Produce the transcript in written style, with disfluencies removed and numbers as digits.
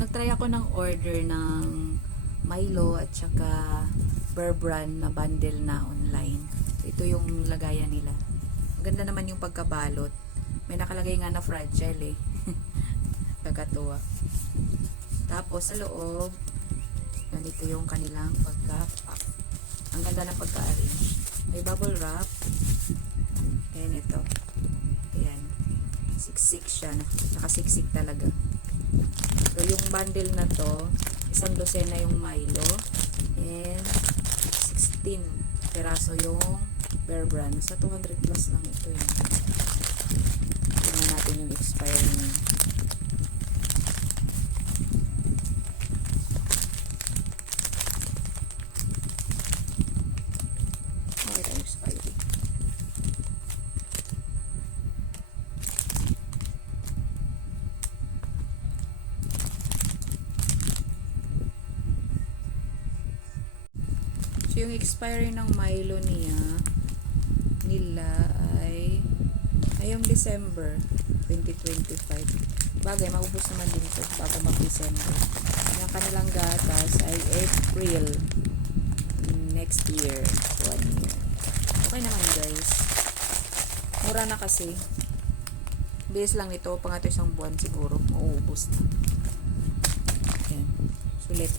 nagtry ako ng order ng Milo at saka Bear Brand na bundle na online. Ito yung lagayan nila. Maganda naman yung pagkabalot. May nakalagay nga na fragile eh. Kagatuwa. Tapos sa loob, ganito yung kanilang pagka-pack. Ang ganda ng pagka-arrange. May bubble wrap. Ayan ito. Ayan. Siksik siya. Nakasiksik talaga. So yung bundle na to, isang dosena yung Milo and 16 peraso yung Bear Brand. Sa 200 plus lang ito yun. Tingnan natin yung expiry niya. Okay, yung expiry. So, yung expiry ng Milo nila ay ngayong December 2025. Bagay, maubos naman din ito bago mag-December. Yung kanilang gatas ay April next year. 1 year. Okay naman guys. Mura na kasi. Bilis lang nito. Pang ito isang buwan siguro. Mauubos na. Ayan. Sulit.